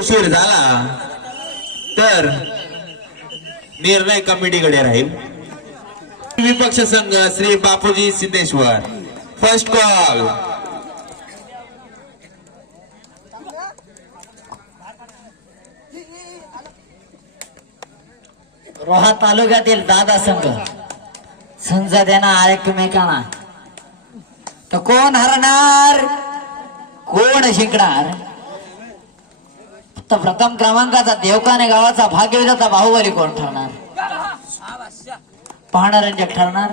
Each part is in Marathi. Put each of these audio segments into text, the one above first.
उशीर झाला तर निर्णय कमिटीकडे राहील. विपक्ष संघ श्री बापूजी सिद्धेश्वर. फर्स्ट कॉल रोहा तालुक्यातील दादा संघ संज देणार एकमेकांना. तर कोण हरणार? कोण जिंकणार? तर प्रथम क्रमांकाचा देवकाने गावाचा भाग्यविधाचा बाहुबली कोण ठरणार? पाहणारंजक ठरणार?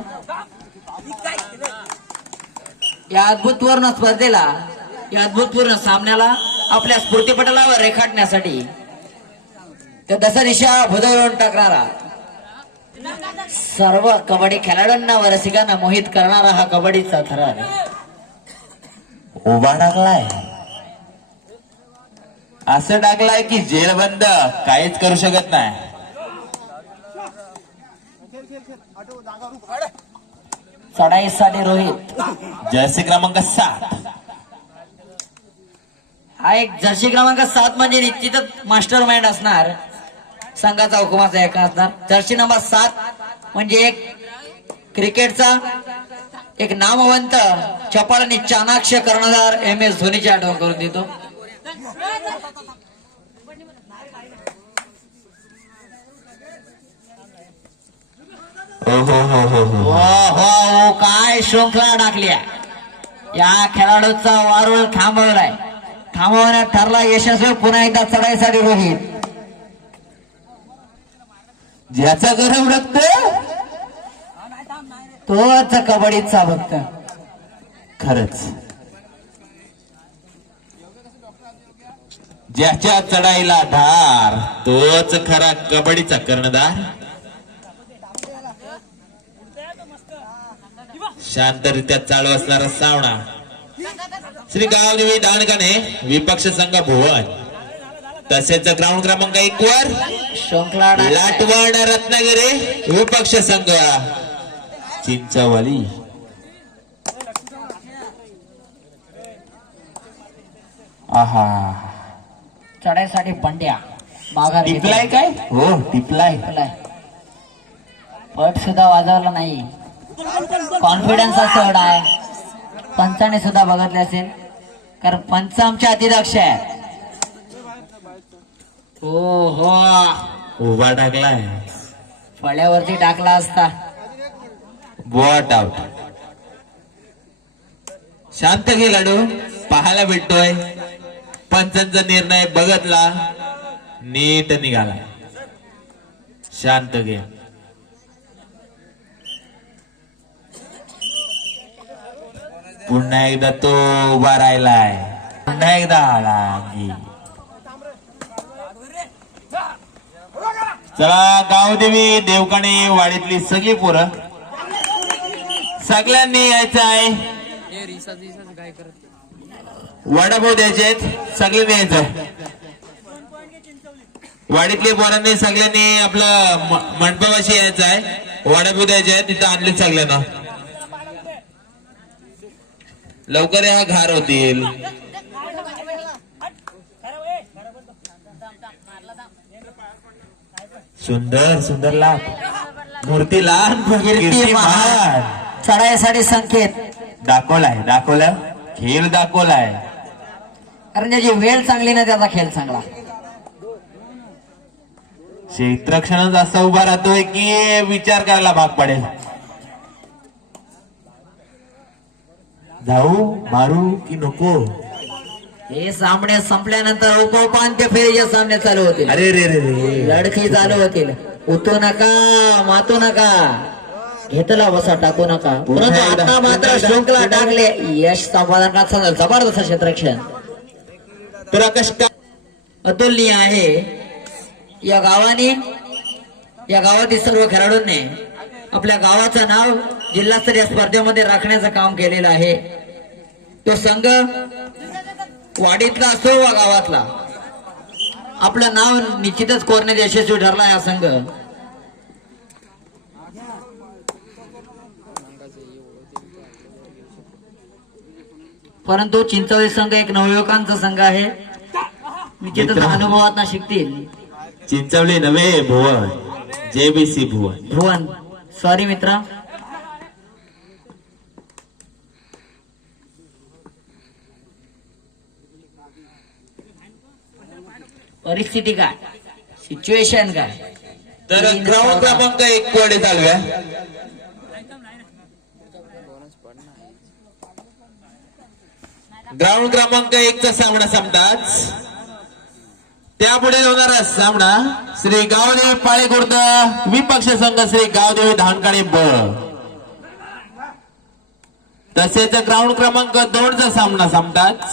या अद्भुतपूर्ण स्पर्धेला या अद्भुतपूर्ण सामन्याला आपल्या स्फूर्तीपटलावर रेखाटण्यासाठी त्या दशदिशा भुदळून टाकणारा सर्व कबड्डी खेळाडूंना व रसिकांना मोहित करणारा हा कबड्डीचा थरार उभा टाकलाय. असं टाकलाय की जेलबंद काहीच करू शकत नाही. चढाईसाठी रोहित जर्सी क्रमांक सात. हा एक जर्सी क्रमांक सात म्हणजे निश्चितच मास्टर माइंड असणार. संघाचा हुकुमाचा एक असणार. जर्सी नंबर सात म्हणजे एक क्रिकेटचा एक नामवंत चपळ आणि चाणाक्ष कर्णधार एम एस धोनीची आठवण करून देतो. हो, हो, हो, काय शृंखला टाकल्या या खेळाडूचा वारुळ थांबवलाय. थांबवण्यात ठरला यशस्वी पुन्हा एकदा चढाईसाठी रोहित. ज्याचा गरम रक्त तोच कबड्डीचा भक्त. खरच. ज्याच्या चढाईला धार तोच खरा कबड्डीचा कर्णधार. शांतरित्या चालू असणारा सावणा. श्री गावदेवी दाणकाने विपक्ष संघ भुवन. तसेच ग्राउंड क्रमांक एक वर. लाटवण रत्नागिरी विपक्ष संघ. चिंचवली. आहा. चढाईसाठी बंड्या. माघार. टिपलाय काय? हो टिपलाय. टिपलाय. पट सुद्धा वाजवला नाही. कॉन्फिडन्स तेवढा आहे. पंचाने सुद्धा बघितले असेल. कारण पंच आमच्या अतिदक्ष आहे. हो हो उभा टाकलाय. फळ्यावरती टाकला असता. बॉट आउट शांत घे लाडू. पाहायला भेटतोय. पंचांचा निर्णय बघतला नीट निघाला. शांत घे. पुन्हा एकदा तो उभा राहिलाय. पुन्हा एकदा आला चला गावदेवी देवकाने वाडीतली सगळी पोरं. सगळ्यांनी यायचं आहे. वडापाव द्यायचे आहेत सगळ्यांनी यायचं वाडीतल्या पोरांनी सगळ्यांनी आपलं म- मंडपापाशी यायचं आहे. वडापाव द्यायचे आहेत तिथं आणले सगळ्यांना. लवकर या घार होतील. सुंदर सुंदर लाभ मूर्ती लहान महान. चढाईसाठी संकेत. दाखवलाय दाखवलं. खेळ दाखवलाय. कारण त्याची वेळ चांगली ना त्याचा खेळ चांगला. क्षेत्रक्षणच असा उभा राहतोय की विचार करायला भाग पडेल. जाऊ मारू की नको? हे सामने संपल्यानंतर उपोपांत्य फेरीचे सामने चालू होतील. अरे रे रे रे. लढकी चालू होतील. उतू नका मातू नका. घेतला बसा टाकू नका. परंतु आता मात्र पुन्हा टाकले. यश संपादनाचा जबरदस्त क्षेत्रक्षण का- अतुलनीय आहे. या गावाने या गावातील सर्व खेळाडूंनी आपल्या गावाचं नाव जिल्हास्तरीय स्पर्धेमध्ये राखण्याचं काम केलेलं आहे. तो संघ वाडीतला असो वा गावातला आपलं नाव निश्चितच कोरण्यात यशस्वी ठरला हा संघ. परंतु चिंचवली संघ एक नवयुवकांचा संघ आहे. अनुभवात ना शिकतील. चिंचवली नव्हे भुवन. जेबीसी भुवन. भुवन. सॉरी मित्रा. परिस्थिती काय? सिच्युएशन काय? तर ग्राउंड क्रमांक एक कोडे चालव्या ग्राउंड क्रमांक एक चा सामना संपताच. त्यापुढे होणारा सामना श्री गावदेवी पाळेखुर्द विपक्ष संघ श्री गावदेवी धानकाडे ब. तसेच ग्राउंड क्रमांक दोन चा सामना संपताच.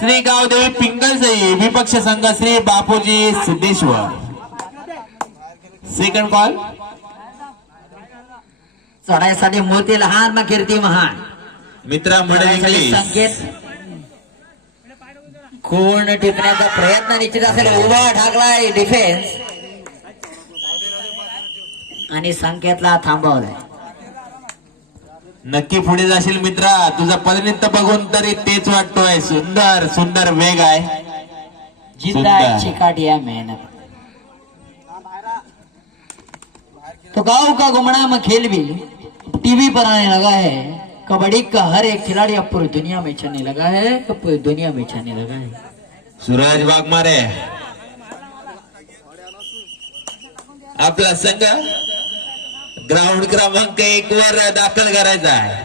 श्री गावदेवी पिंगलसई विपक्ष संघ श्री बापूजी सिद्धेश्वर. सेकंड कॉल चढायसाठी मोती लहान मग कीर्ती महान. मित्रा इंग्लिश. संकेत. कोण टिपण्याचा प्रयत्न निश्चित असेल उभा ठाकलाय डिफेन्स आणि संकेतला थांबवलाय. नक्की पुढे जाशील मित्रा. तुझा पदनित्य बघून तरी तेच वाटतोय. सुंदर सुंदर वेग आहे. मेहनत. तो गांव का गुमनाम खेल भी टीवी पर आने लगा है. कबड्डी का हर एक खिलाड़ी अब पूरी दुनिया में छाने लगा है पूरी दुनिया में छाने लगा है। सुराज वाघमारे आपला संघ ग्राउंड क्रमांक एक वर दाखल करायचा आहे.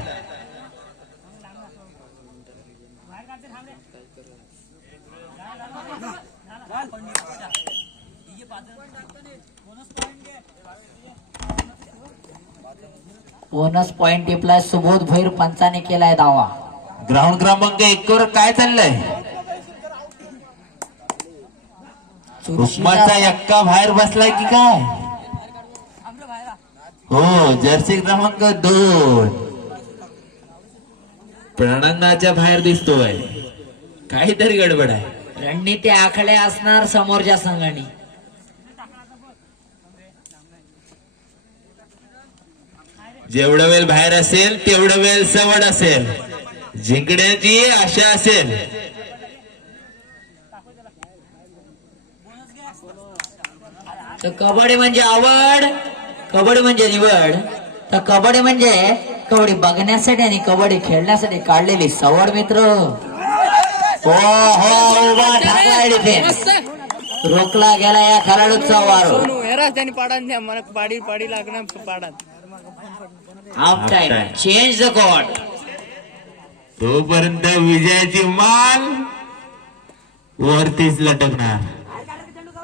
बोनस पॉइंट टिपलाय सुबोध भैर पंचाने केलाय दावा. ग्राउंड क्रमांक एक वर काय चाललंय? हुकमाचा यक्का बाहेर बसलाय की काय? हो जर्सी क्रमांक दोन. प्रणांगाच्या बाहेर दिसतोय. काहीतरी गडबड आहे. रणनीती आखले असणार समोरच्या संघाने. जेवढं वेळ बाहेर असेल तेवढं वेळ सवड असेल. जिंकण्याची आशा असेल. तर कबड्डी म्हणजे आवड कबड्डी म्हणजे निवड. तर कबड्डी म्हणजे कबड्डी बघण्यासाठी आणि कबड्डी खेळण्यासाठी काढलेली सवड मित्र. हो हो उभा ठाकलाय डिफेन्स रोखला गेला या खेळाडूचा वारो. पाडान द्या मला पाडी पाडी लागणार पाडान. Half time change the court तोपर्यंत विजयाची मान वरतीच लटकणार.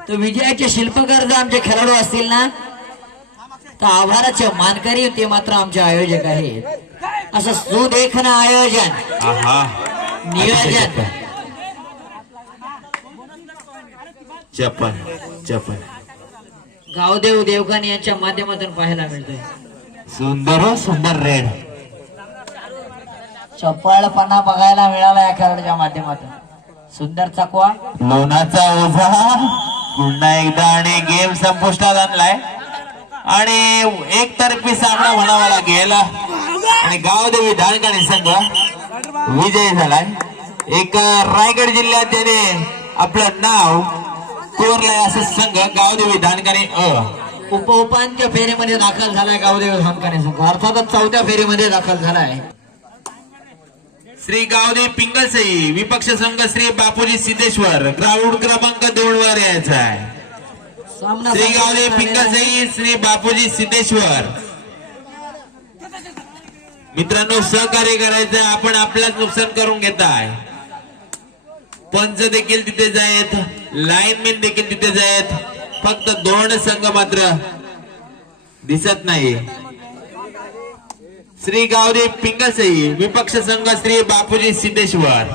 तर विजयाचे शिल्पकार जर आमचे खेळाडू असतील ना तर आभाराचे मानकरी ते मात्र आमचे आयोजक आहेत. असं सुदेखणं आयोजन. नियोजन. चपन चपन गावदेव देवकान यांच्या माध्यमातून पाहायला मिळतोय. सुंदर हो सुंदर रेड. चपळपणा बघायला मिळाला या खेळाडूच्या माध्यमातून. सुंदर चकवा. लोणाचा ओझा. पुन्हा एकदा आणि गेम संपुष्टात आणलाय. आणि एकतर्फी सामना म्हणावा लागेल. आणि गावदेवी धानकाणी संघ विजय झालाय. एक रायगड जिल्ह्यात त्याने आपलं नाव कोरलंय असं संघ गावदेवी धानकाणी अ उपउपांत्य फेरीमध्ये दाखल झालाय गावदेव धामकाने संघ. अर्थातच चौथ्या फेरीमध्ये दाखल झालाय. श्री गावदेवी पिंगलसई विपक्ष संघ श्री बापूजी सिद्धेश्वर ग्राउंड क्रमांक दोन वर यायचा आहे श्री गावदेवी पिंगलसई श्री बापूजी सिद्धेश्वर. मित्रांनो सहकार्य करायचं आपण आपल्याच नुकसान करून घेताय. पंच देखील तिथे जायत लाईनमॅन देखील तिथे जायत. फक्त दोन संघ मात्र दिसत नाही. श्री गावरी पिंगसई विपक्ष संघ श्री बापूजी सिद्धेश्वर.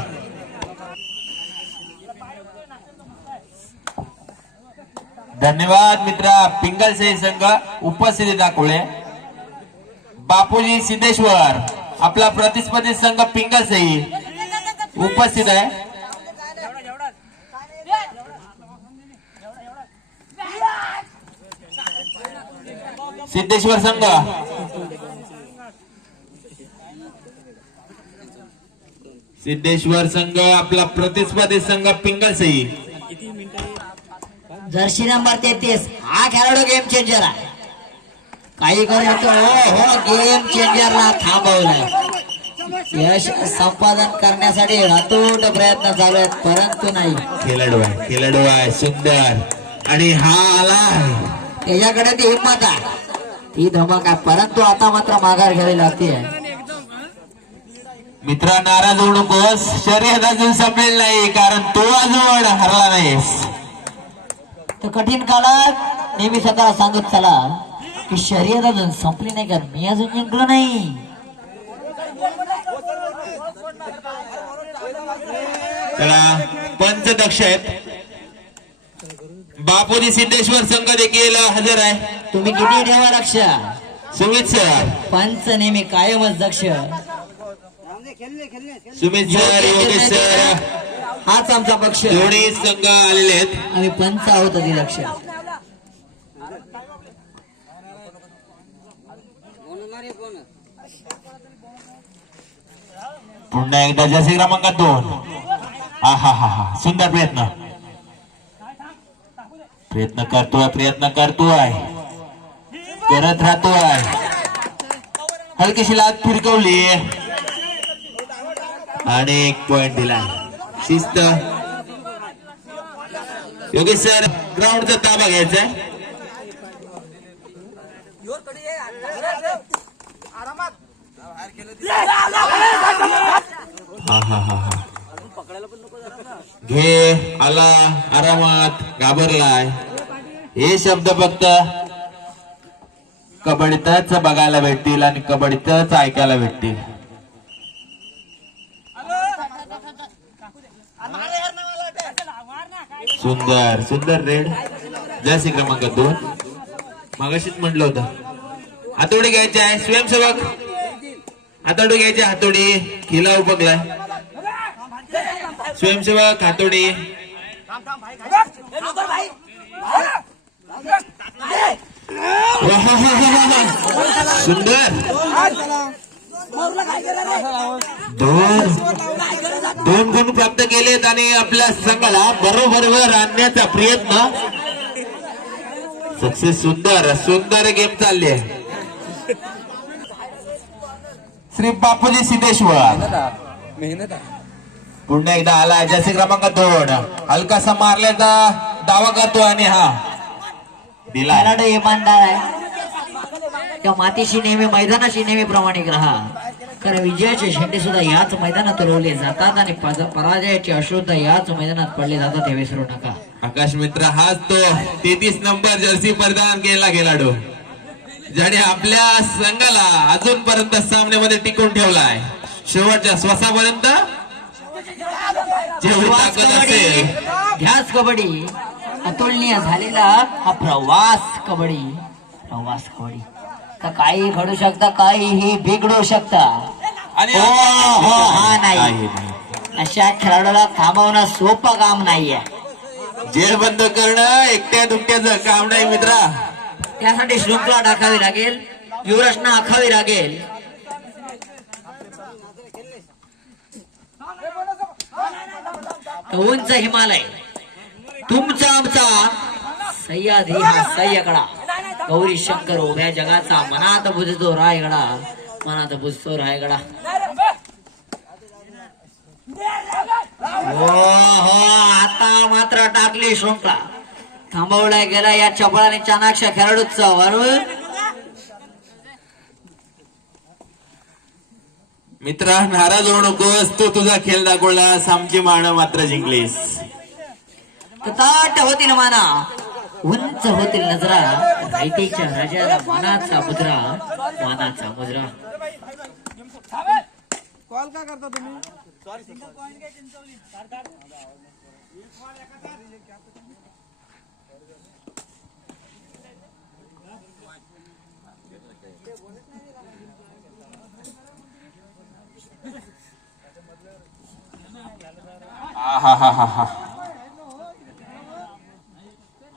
धन्यवाद मित्रा पिंगलसई संघ उपस्थिती दाखवले. बापूजी सिद्धेश्वर आपला प्रतिस्पर्धी संघ पिंगलसई उपस्थित आहे. सिद्धेश्वर संघ. सिद्धेश्वर संघ आपला प्रतिस्पर्धी संघ पिंगलसई. जर्सी नंबर तेहतीस. हा खेळाडू गेम चेंजर आहे. काही करू हो हो गेम चेंजरला थांबवलं यश संपादन करण्यासाठी अतूट प्रयत्न चालू आहेत परंतु नाही. खेळाडू आहे खेळाडू आहे सुंदर. आणि हा आला त्याच्याकडे ती हिंमत आहे. ती धमक आहे. परंतु आता मात्र माघार घ्यावी लागते. मित्रा नाराज होऊ नकोस शर्यत अजून संपलेली नाही कारण तू अजून हरला नाहीस तर कठीण काळात नेहमी स्वतःला सांगत चला की शर्यत अजून संपली नाही कारण मी अजून जिंकलो नाही. चला पंचदक्ष आहेत. बापूजी सिद्धेश्वर संघ देखील हजर आहे. तुम्ही किती ठेवा लक्ष? सुमित सर. पंच नेहमी कायमच दक्ष. सुमित सर योगेश सर हाच आमचा पक्ष. दोन्ही संघ आलेले आहेत. आम्ही पंच आहोत आधी लक्ष. पुन्हा एकदा जसे क्रमांक दोन. हा हा हा हा सुंदर प्रयत्न. प्रयत्न करतोय प्रयत्न करतोय. करत राहतोय. हलकीशी लात फिरकवली. आणि एक पॉइंट दिला. शिस्त. योगेश सर ग्राउंडचा ताबा घ्यायचा हा हा हा हा. घे आला आरामात घाबरलाय. हे शब्द फक्त कबड्डीतच बघायला भेटतील आणि कबड्डीतच ऐकायला भेटतील. सुंदर सुंदर रेड जय क्रमांक दोन. मागाशीच म्हटलं होतं. हातोडी घ्यायची आहे. स्वयंसेवक. हातोडी घ्यायची हातोडी. खिला उपकलाय. स्वयंसेवक हातोडी. सुंदर. दोन. दोन गुण प्राप्त केलेत आणि आपल्या संघाला बरोबरवर आणण्याचा प्रयत्न. सक्सेस सुंदर. सुंदर गेम चालली. आहे श्री बापूजी सिद्धेश्वर. पुन्हा एकदा आला जसे क्रमांक दोन. हलकासा मारल्याचा दावा करतो आणि हा. दिला. इमानदार आहे. त्या मातीशी नेहमी मैदानाशी नेहमी प्रामाणिक राहा. कारण विजयाचे झेंडे सुद्धा याच मैदानात रोवले जातात आणि पराजयाचे अश्रुद्धा याच मैदानात पडले जातात हे विसरू नका. आकाश मित्र हाच तो तेहतीस नंबर जर्सी परिधान केला खेळाडू. ज्याने आपल्या संघाला अजूनपर्यंत सामन्यामध्ये टिकून ठेवलाय. शेवटच्या श्वासापर्यंत ताकद कबड्डी ध्यास कबड्डी अतुलनीय झालेला हा प्रवास कबड्डी. प्रवास कबड्डी. तर काही घडू शकता काहीही बिघडू शकता. आणि हो, हो, हा नाही. अशा खेळाडूला थांबवणं सोपं काम नाहीये. जेल बंद करणं एकट्या दुकट्याचं काम नाही मित्रा. त्यासाठी शृंखला टाकावी लागेल युवरचना आखावी लागेल. उंच हिमालय. तुमचा आमचा सह्याद्री हा सह्यकडा गौरी शंकर उभ्या जगाचा मनात बुजतो रायगडा. मनात बुजतो रायगडा. हो हो आता मात्र टाकली शृंखला. थांबवला गेला या चपळाने चाणाक्ष खेळाडूचा वरून. मित्रा नाराज होऊ नकोस. तू तुझा खेळ दाखवलास आमची मान मात्र जिंकलीस. ताट होतील माना. उंच होतील नजरा. रायतेच्या राजाला मनाचा मुद्रा. मानाचा मुद्रा. कॉल का करता तुम्ही?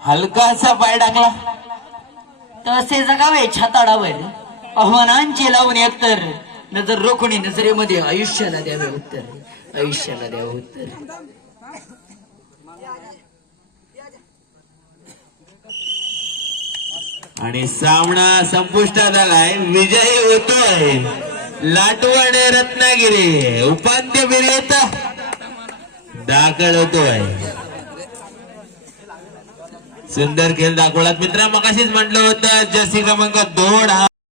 हलकासा पाय टाकला. तसे जगावे छाताडावर. आव्हानांची लावून एकतर नजर रोखणी नजरेमध्ये आयुष्याला द्यावे उत्तर. आयुष्याला द्यावे उत्तर. आणि सामना संपुष्टात आलाय. विजयी होतोय लाटवण रत्नागिरी. उपांत्य फेरीत दाखल होतोय सुंदर खेळ दाखवलात मित्रा मगाशीच म्हटलं होतं जर्सी क्रमांक दोन हा.